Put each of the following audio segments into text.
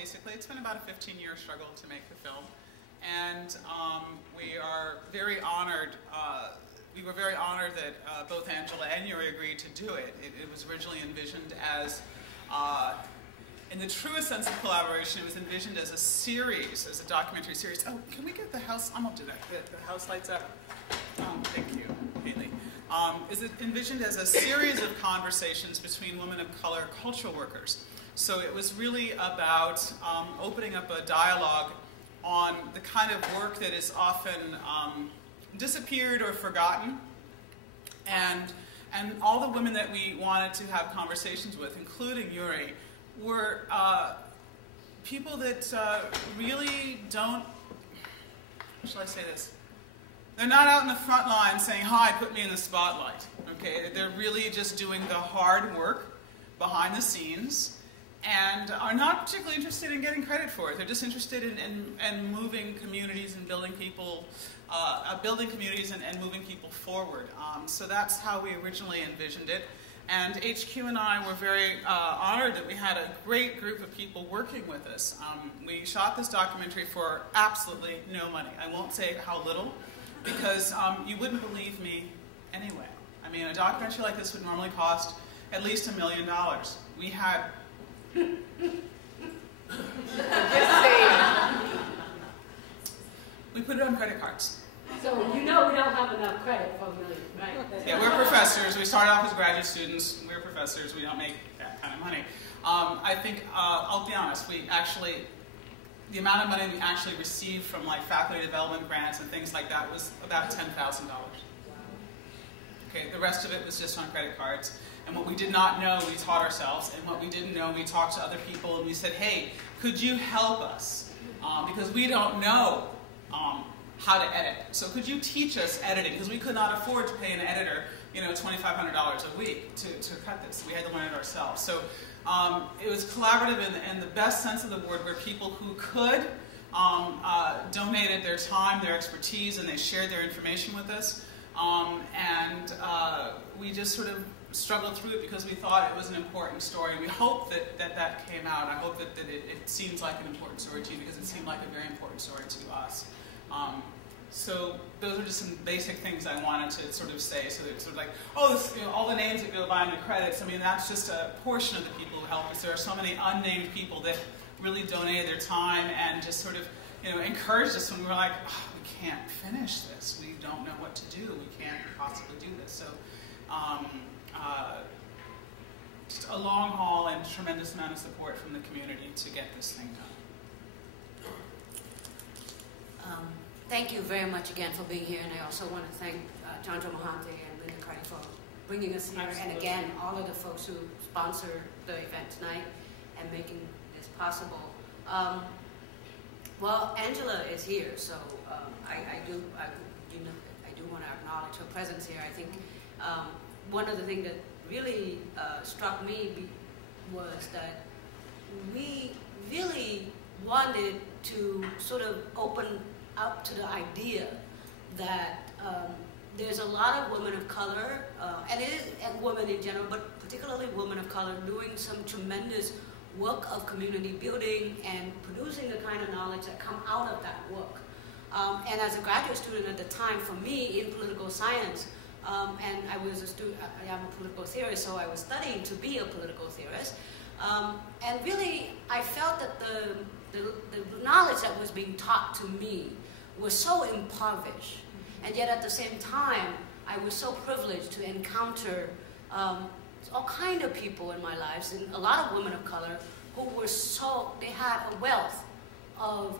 basically. It's been about a 15-year struggle to make the film. And we are very honored. We were very honored that both Angela and Yuri agreed to do it. It was originally envisioned as, in the truest sense of collaboration, it was envisioned as a series, as a documentary series. Oh, can we get the house? I'm gonna do that. The house lights up. Thank you, Haley. Is it envisioned as a series of conversations between women of color cultural workers. So it was really about opening up a dialogue on the kind of work that is often disappeared or forgotten, and all the women that we wanted to have conversations with, including Yuri, were people that really don't, how shall I say this? They're not out in the front line saying, hi, put me in the spotlight, okay? They're really just doing the hard work behind the scenes and are not particularly interested in getting credit for it. They're just interested in moving communities and building people, and moving people forward. So that's how we originally envisioned it. And HQ and I were very honored that we had a great group of people working with us. We shot this documentary for absolutely no money. I won't say how little, because you wouldn't believe me anyway. I mean, a documentary like this would normally cost at least $1 million. We had... We put it on credit cards. So you know we don't have enough credit for $1 million, right? Yeah, we're professors. We started off as graduate students. We're professors. We don't make that kind of money. I think, I'll be honest, the amount of money we actually received from like faculty development grants and things like that was about $10,000. Okay, the rest of it was just on credit cards. And what we did not know, we taught ourselves. And what we didn't know, we talked to other people and we said, hey, could you help us? Because we don't know how to edit. So could you teach us editing? Because we could not afford to pay an editor, $2,500 a week to cut this. We had to learn it ourselves. So it was collaborative in the best sense of the word, where people who could donated their time, their expertise, and they shared their information with us. And we just sort of struggled through it because we thought it was an important story. We hope that came out. I hope that it seems like an important story to you, because it seemed like a very important story to us. So those are just some basic things I wanted to sort of say, so that it's sort of like, oh, this, all the names that go by in the credits, I mean, that's just a portion of the people who helped us. There are so many unnamed people that really donated their time and just sort of, encouraged us when we were like, oh, we can't finish this. We don't know what to do. We can't possibly do this. So just a long haul and tremendous amount of support from the community to get this thing done. Thank you very much again for being here, and I also want to thank Chandra Mohante and Linda Carty for bringing us here, Absolutely. and again, all of the folks who sponsor the event tonight and making this possible. Well, Angela is here, so I do want to acknowledge her presence here. I think one of the things that really struck me was that we really wanted to sort of open up to the idea that there's a lot of women of color, and women in general, but particularly women of color, doing some tremendous work of community building and producing the kind of knowledge that come out of that work. And as a graduate student at the time, for me, in political science, and I was a student, I am a political theorist, so I was studying to be a political theorist. And really, I felt that the knowledge that was being taught to me was so impoverished. And yet at the same time, I was so privileged to encounter all kind of people in my lives, and a lot of women of color who were they had a wealth of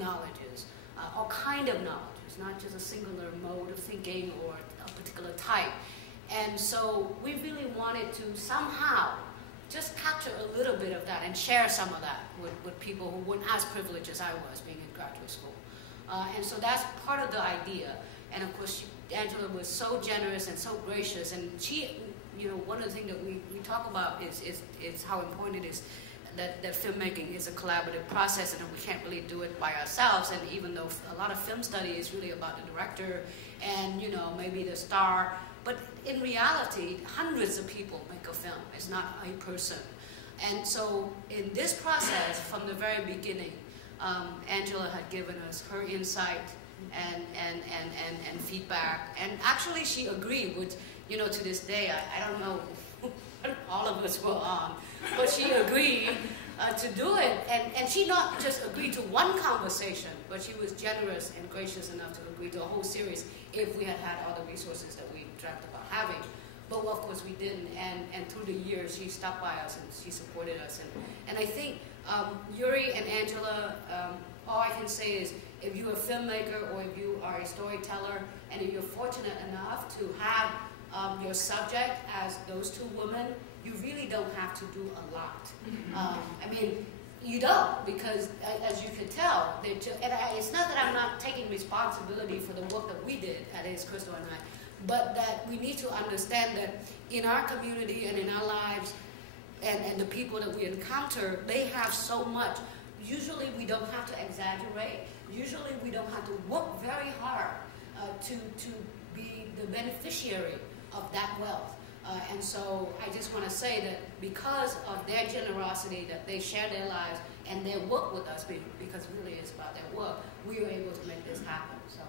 knowledges, all kind of knowledges, not just a singular mode of thinking or a particular type. And so we really wanted to somehow just capture a little bit of that and share some of that with people who weren't as privileged as I was being in graduate school. And so that's part of the idea. And of course, Angela was so generous and so gracious, and she, one of the things that we talk about is how important it is that filmmaking is a collaborative process, and we can't really do it by ourselves. And even though a lot of film study is really about the director and maybe the star, but in reality, hundreds of people make a film. It's not a person. And so in this process, from the very beginning, Angela had given us her insight and feedback. And actually she agreed with, to this day, I don't know what all of us were on, but she agreed to do it. And she not just agreed to one conversation, but she was generous and gracious enough to agree to a whole series if we had had all the resources that we dreamt about having. But of course we didn't, and through the years she stopped by us and she supported us. And I think Yuri and Angela, all I can say is if you're a filmmaker or if you are a storyteller and if you're fortunate enough to have your subject as those two women, you really don't have to do a lot. I mean, you don't, because as you could tell, it's not that I'm not taking responsibility for the work that we did, that is Crystal and I, but that we need to understand that in our community and in our lives and the people that we encounter, they have so much. Usually we don't have to exaggerate. Usually we don't have to work very hard to be the beneficiary of that wealth. And so I just want to say that because of their generosity, that they share their lives and their work with us, because really it's about their work, we were able to make this happen. So.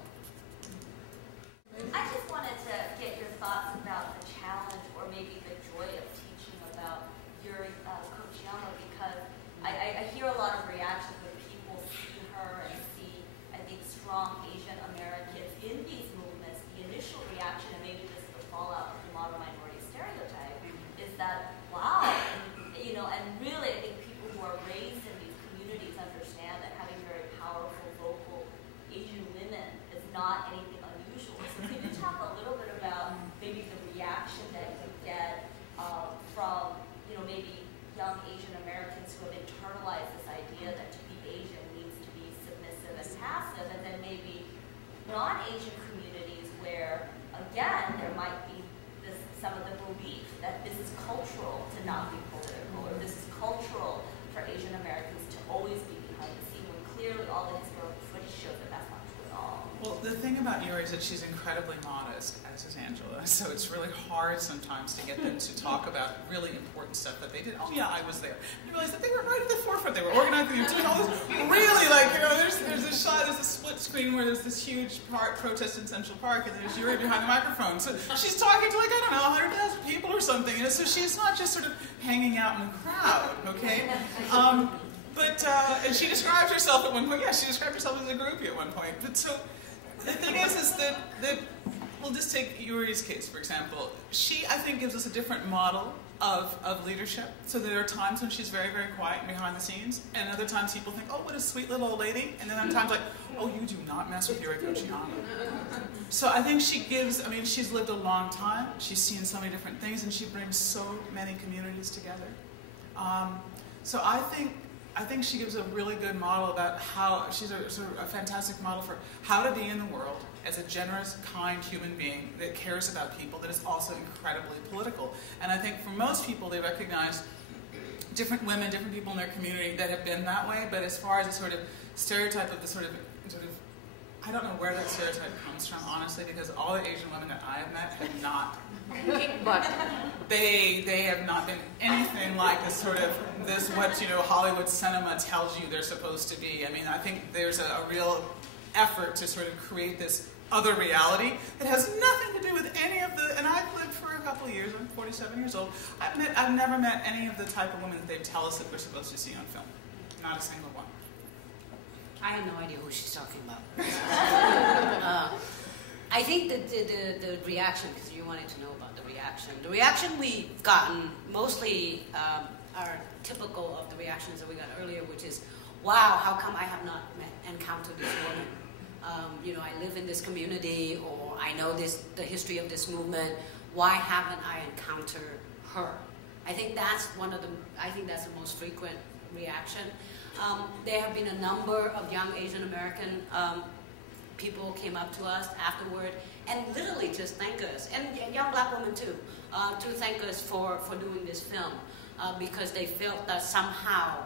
I just wanted to get your thoughts about the challenge or maybe the joy of teaching about Yuri Kochiyama, because I hear a lot of reactions when people see her and see, I think, strong Asian Americans in these movements. The initial reaction, and maybe this is the fallout of the model minority stereotype, is that, wow, and really I think people who are raised in these communities understand that having very powerful, vocal Asian women is not anything unusual. So can you talk a little bit about maybe the reaction that you get from, maybe young Asian Americans who have internalized this idea that to be Asian means to be submissive and passive, and then maybe non-Asian communities where, again, there might be some of the belief that this is cultural to not be political, or this is cultural for Asian Americans to always be behind the scene, when clearly all the historical footage shows that that's not true at all. Well, the thing about Yuri is that she's incredibly modest, as is Angela, so it's really hard sometimes to get them to talk about really important stuff that they did. Oh yeah, I was there. And you realize that they were right at the forefront. They were organizing, they were doing all this really, there's this shot, there's a split screen where there's this huge protest in Central Park, and there's Yuri behind the microphone. So she's talking to 100,000 people or something, so she's not just sort of hanging out in the crowd, okay? And she described herself at one point, she described herself as a groupie at one point. But so, the thing is that we'll just take Yuri's case, for example. She, I think, gives us a different model of leadership. So there are times when she's very, very quiet and behind the scenes, and other times people think, oh, what a sweet little old lady, and then other times like, oh, you do not mess with Yuri Kochiyama. So I think she's lived a long time, she's seen so many different things, and she brings so many communities together. So I think she gives a really good model about how, she's a fantastic model for how to be in the world as a generous, kind human being that cares about people, that is also incredibly political. And I think for most people, they recognize different women, different people in their community that have been that way, but as far as a sort of stereotype of the sort of I don't know where that stereotype comes from, honestly, because all the Asian women that I have met have not. But they have not been anything like this sort of, what Hollywood cinema tells you they're supposed to be. I mean, I think there's a real effort to sort of create this other reality that has nothing to do with any of the, and I've lived for a couple of years, I'm 47 years old, I've never met any of the type of women that they tell us that we're supposed to see on film. Not a single one. I have no idea who she's talking about. I think that the reaction, because you wanted to know about the reaction we've gotten mostly are typical of the reactions that we got earlier, which is, wow, how come I have not encountered this woman? I live in this community, or I know the history of this movement. Why haven't I encountered her? I think that's the most frequent reaction. There have been a number of young Asian American people came up to us afterward and literally just thank us, and young black women too, to thank us for doing this film, because they felt that somehow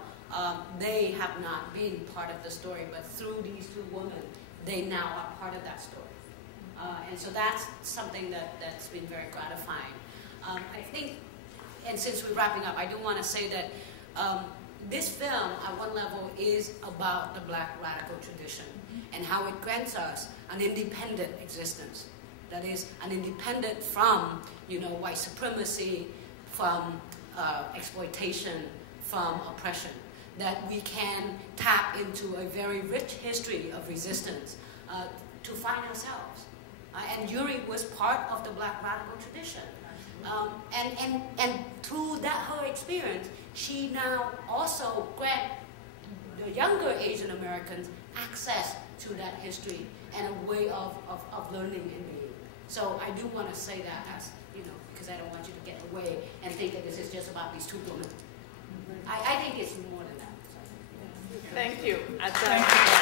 they have not been part of the story, but through these two women, they now are part of that story. And so that's something that's been very gratifying. I think, and since we're wrapping up, I do want to say that This film, at one level, is about the Black radical tradition and how it grants us an independent existence. That is, an independent from, white supremacy, from exploitation, from oppression. That we can tap into a very rich history of resistance to find ourselves. And Yuri was part of the Black radical tradition. And through her experience, she now also grants the younger Asian Americans access to that history and a way of learning and being. So I do want to say that as, because I don't want you to get away and think that this is just about these two women. I think it's more than that. So. Thank you. Thank you.